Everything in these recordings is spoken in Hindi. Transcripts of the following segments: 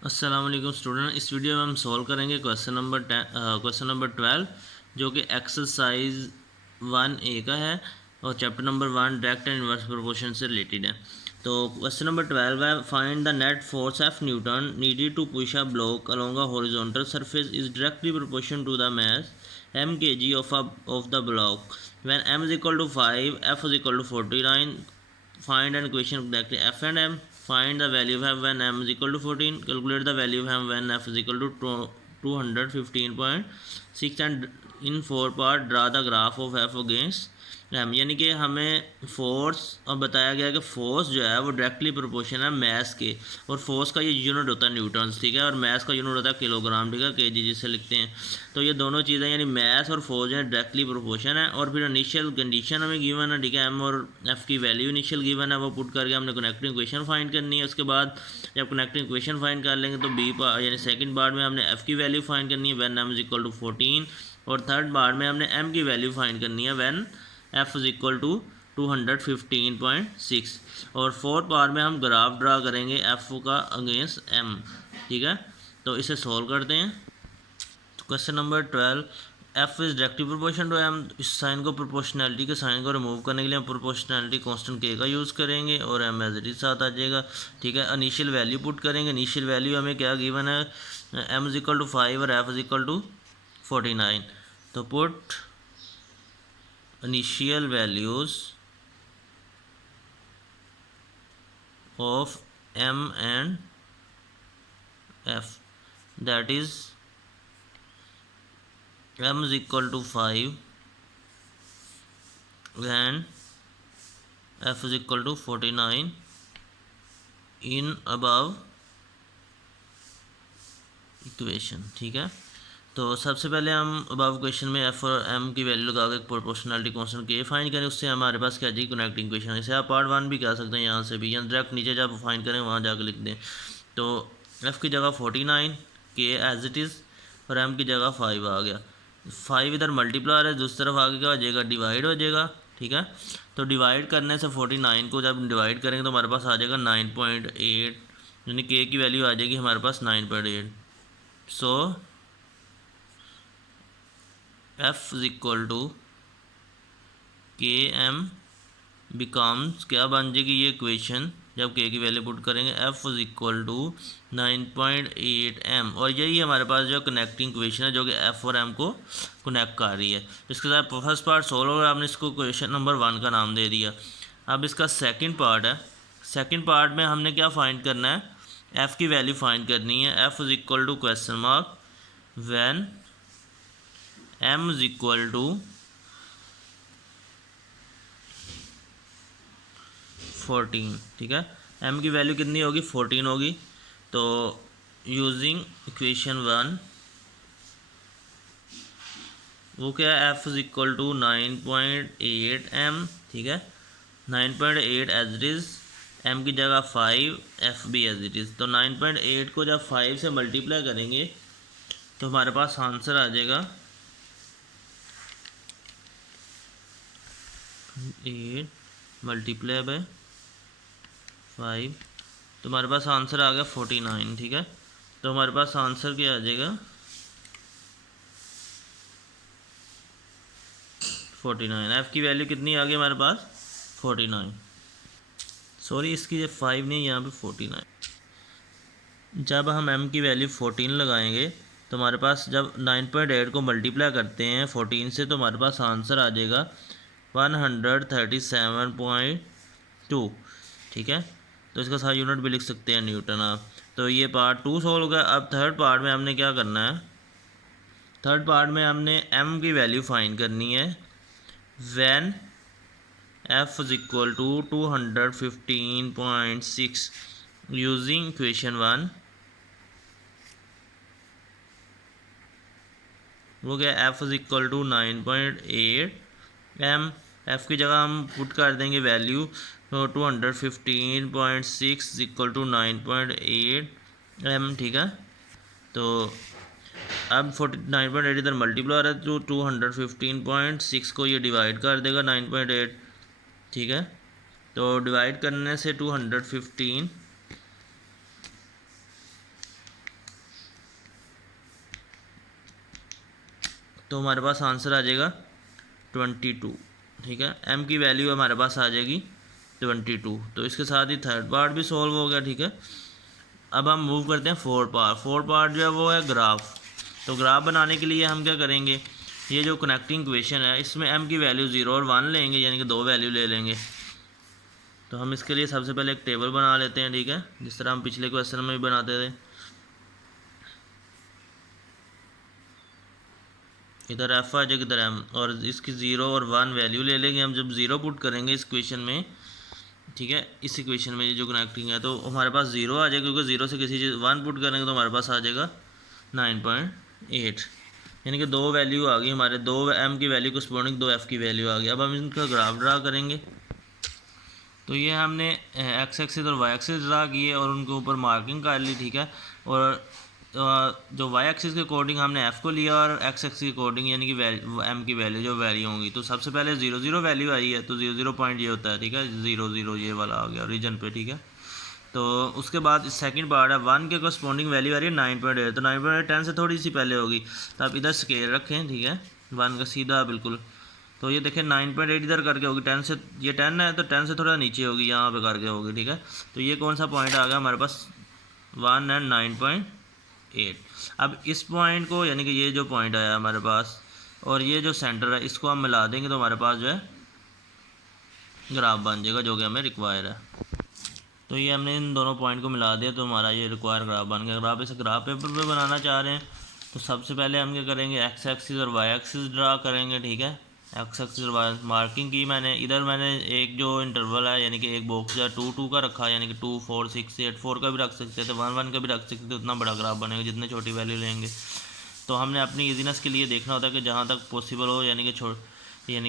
अस्सलाम वालेकुम स्टूडेंट। इस वीडियो में हम सॉल्व करेंगे क्वेश्चन नंबर 12 जो कि एक्सरसाइज 1A का है और chapter number 1 direct and inverse proportion से रिलेटेड है। तो क्वेश्चन नंबर 12 है, find the net force F newton needed to push a block along a horizontal surface is directly proportion to the mass m kg of the block when m is equal to 5, F is equal to 49. Find an equation exactly F and M. Find the value of F when M is equal to 14. Calculate the value of M when F is equal to 215.6 and in 4 part draw the graph of F against M। यानी कि हमें फोर्स और बताया गया कि फोर्स जो है वो डायरेक्टली प्रोपोर्शन है मैस के, और फोर्स का ये यूनिट होता है न्यूटन्स, ठीक है, और मैस का यूनिट होता है किलोग्राम, ठीक है, केजी जिसे लिखते हैं। तो ये दोनों चीज़ें यानी मैस और फोर्स है डायरेक्टली प्रोपोर्शन है। और फिर इनिशियल कंडीशन हमें गिवन है, ठीक है, एम और एफ की वैल्यू इनिशियल गिवन है, वो पुट करके हमने कनेक्टिंग इक्वेशन फाइंड करनी है। उसके बाद जब कनेक्टिंग इक्वेशन फाइंड कर लेंगे तो बी पार्ट यानी सेकंड पार्ट में हमने एफ की वैल्यू फाइंड करनी है when M is equal to 14, और थर्ड पार्ट में हमने एम की वैल्यू फाइंड करनी है when F is equal to 215.6, और फोर्थ पार्ट में हम ग्राफ ड्रा करेंगे एफ का अगेंस्ट एम, ठीक है। तो इसे सॉल्व करते हैं। तो question number 12, F is directly proportion to M. इस साइन को प्रोपोर्शनैलिटी के साइन को रिमूव करने के लिए हम प्रोपोर्शनैलिटी कांस्टेंट के का यूज़ करेंगे और एम एज इट इज साथ आ जाएगा, ठीक है। इनिशियल वैल्यू पुट करेंगे। इनिशियल वैल्यू हमें क्या गिवन है, एम इज इक्वल टू 5 और एफ इज इक्वल टू 49। तो put initial values of m and f, that is m is equal to 5 and f is equal to 49 in above equation, ठीक है। तो सबसे पहले हम अबव क्वेश्चन में एफ और एम की वैल्यू लगा के प्रोपोर्शनलिटी कांस्टेंट के फाइंड करें, उससे हमारे पास क्या जी कनेक्टिंग इक्वेशन। इसे आप पार्ट 1 भी कह सकते हैं यहाँ से भी, या डायरेक्ट नीचे जब फाइंड करें वहाँ जाकर लिख दें। तो एफ़ की जगह 49, के एज इट इज़, और एम की जगह 5 आ गया। 5 इधर मल्टीप्लायर है, दूसरी तरफ आगे क्या हो जाएगा, डिवाइड हो जाएगा, ठीक है। तो डिवाइड करने से 49 को जब डिवाइड करेंगे तो हमारे पास आ जाएगा 9.8, यानी के की वैल्यू आ जाएगी हमारे पास 9.8। सो F is equal to KM becomes, क्या बन जाएगी ये इक्वेशन जब K की वैल्यू पुट करेंगे, F is equal to 9.8 M, और यही हमारे पास जो कनेक्टिंग इक्वेशन है जो कि F और M को कनेक्ट कर रही है। तो इसके साथ फर्स्ट पार्ट सोल्व होगा, आपने इसको क्वेश्चन नंबर 1 का नाम दे दिया। अब इसका सेकंड पार्ट है। सेकंड पार्ट में हमने क्या फाइंड करना है, F की वैल्यू फाइंड करनी है। F is equal to question mark when m is equal to 14, ठीक है। m की वैल्यू कितनी होगी, 14 होगी। तो यूजिंग इक्वेशन 1 वो क्या है, f is equal to 9.8 m, ठीक है। 9.8 एज इट इज़, m की जगह 5, f भी एज इट इज़। तो 9.8 को जब 5 से मल्टीप्लाई करेंगे तो हमारे पास आंसर आ जाएगा 8 मल्टीप्लाई बाय 5, तो हमारे पास आंसर आ गया 49, ठीक है। तो हमारे पास आंसर क्या आ जाएगा 49। एफ़ की वैल्यू कितनी आ गई हमारे पास 49, सॉरी इसकी 5 नहीं, यहाँ पे 49। जब हम m की वैल्यू 14 लगाएंगे तो हमारे पास जब 9.8 को मल्टीप्लाई करते हैं 14 से तो हमारे पास आंसर आ जाएगा 137.2, ठीक है। तो इसका सारा यूनिट भी लिख सकते हैं न्यूटन आप। तो ये पार्ट 2 सॉल्व हो गया। अब थर्ड पार्ट में हमने क्या करना है, थर्ड पार्ट में हमने m की वैल्यू फाइंड करनी है when f is equal to 215.6 using equation 1। वो क्या, f is equal to 9.8 m, f की जगह हम पुट कर देंगे वैल्यू, तो 215.6 इक्वल टू 9.8 m, ठीक है। तो अब 9.8 इधर मल्टीप्लाई है तो 215.6 को ये डिवाइड कर देगा 9.8, ठीक है। तो डिवाइड करने से 215 तो हमारे पास आंसर आ जाएगा 22। ठीक है, m की वैल्यू हमारे पास आ जाएगी 22। तो इसके साथ ही थर्ड पार्ट भी सॉल्व हो गया। ठीक है, अब हम मूव करते हैं फोर्थ पार्ट। फोर्थ पार्ट जो है वो है ग्राफ। तो ग्राफ बनाने के लिए हम क्या करेंगे, ये जो कनेक्टिंग इक्वेशन है इसमें m की वैल्यू 0 और 1 लेंगे, यानी कि 2 वैल्यू ले लेंगे। तो हम इसके लिए सबसे पहले एक टेबल बना लेते हैं। ठीक है, जिस तरह हम पिछले क्वेश्चन में भी बनाते थे। इधर एफ आ जाएगा, इधर m, और इसकी 0 और 1 वैल्यू ले लेंगे हम जब 0 पुट करेंगे इस इक्वेशन में। ठीक है, इस इक्वेशन में जो कनेक्टिंग है तो हमारे पास 0 आ जाएगा, क्योंकि 0 से किसी चीज़ 1 पुट करेंगे तो हमारे पास आ जाएगा 9.8, यानी कि 2 वैल्यू आ गई हमारे, 2 m की वैल्यू करस्पॉन्डिंग 2 f की वैल्यू आ गई। अब हम इनका ग्राफ ड्रा करेंगे। तो ये हमने एक्स एक्सिस और वाई एक्सिस ड्रा किए और उनके ऊपर मार्किंग कर ली। ठीक है, और जो वाई एक्सिस के अकॉर्डिंग हमने एफ़ को लिया और एक्स एक्सिस के अकॉर्डिंग यानी कि एम की वैल्यू जो वैल्यू होंगी। तो सबसे पहले 0 वैल्यू आई है, तो 0 पॉइंट ये होता है। ठीक है, 0 ये वाला आ गया रीजन पे। ठीक है, तो उसके बाद सेकंड पार्ट है 1 के करस्पॉन्डिंग वैल्यू आ रही है 9.8। तो 9.8 10 से थोड़ी सी पहले होगी, तो आप इधर स्केल रखें। ठीक है, 1 का सीधा बिल्कुल। तो ये देखें 9.8 इधर करके होगी, 10 से, ये 10 है तो 10 से थोड़ा नीचे होगी, यहाँ पे करके होगी। ठीक है, तो ये कौन सा पॉइंट आ गया हमारे पास, 1 एंड 9.8। अब इस पॉइंट को यानी कि ये जो पॉइंट आया हमारे पास और ये जो सेंटर है इसको हम मिला देंगे तो हमारे पास जो है ग्राफ बन जाएगा, जो कि हमें रिक्वायर है। तो ये हमने इन दोनों पॉइंट को मिला दिया तो हमारा ये रिक्वायर ग्राफ बन गया। ग्राफ इसे ग्राफ पेपर पे बनाना चाह रहे हैं तो सबसे पहले हम क्या करेंगे, एक्स एक्सिस और वाई एक्सिस ड्रा करेंगे। ठीक है, एक्स एक्सिस और वाई मार्किंग की मैंने, इधर मैंने एक जो इंटरवल है यानी कि एक बॉक्स जो 2 का रखा है, यानी कि 2 4 6 8 4 का भी रख सकते थे, 1 1 का भी रख सकते थे। उतना बड़ा ग्राफ बनेगा जितने छोटी वैल्यू लेंगे। तो हमने अपनी ईजीनेस के लिए देखना होता है कि जहाँ तक पॉसिबल हो यानी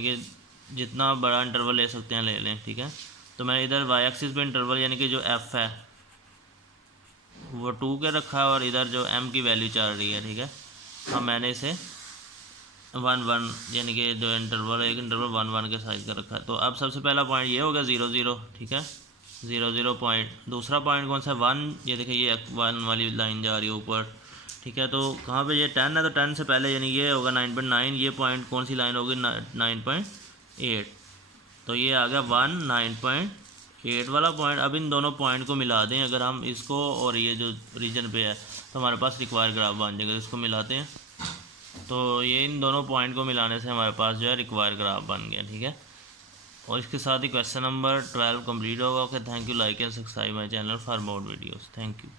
कि जितना बड़ा इंटरवल ले सकते हैं ले लें। ठीक है, तो मैंने इधर वाई एक्सिस पे इंटरवल यानी कि जो एफ़ है वो 2 के रखा है और इधर जो m की वैल्यू चल रही है। ठीक है, अब मैंने इसे 1 1 यानी कि जो इंटरवल है एक इंटरवल 1 1 के साइज का रखा है। तो अब सबसे पहला पॉइंट ये होगा 0 0। ठीक है, 0 पॉइंट। दूसरा पॉइंट कौन सा है, 1। ये देखिए ये 1 वाली लाइन जा रही है ऊपर। ठीक है, तो कहाँ पे ये 10 है तो 10 से पहले यानी ये होगा 9.9। ये पॉइंट कौन सी लाइन होगी, 9.8। तो ये आ गया 1 9.8 वाला पॉइंट। अब इन दोनों पॉइंट को मिला दें, अगर हम इसको और ये जो रीजन पे है तो हमारे पास रिक्वायर ग्राफ बन जाएगा। इसको मिलाते हैं तो ये इन दोनों पॉइंट को मिलाने से हमारे पास जो है रिक्वायर ग्राफ बन गया। ठीक है, और इसके साथ ही क्वेश्चन नंबर 12 कंप्लीट होगा। Okay, thank you, like and subscribe my channel for more videos. Thank you.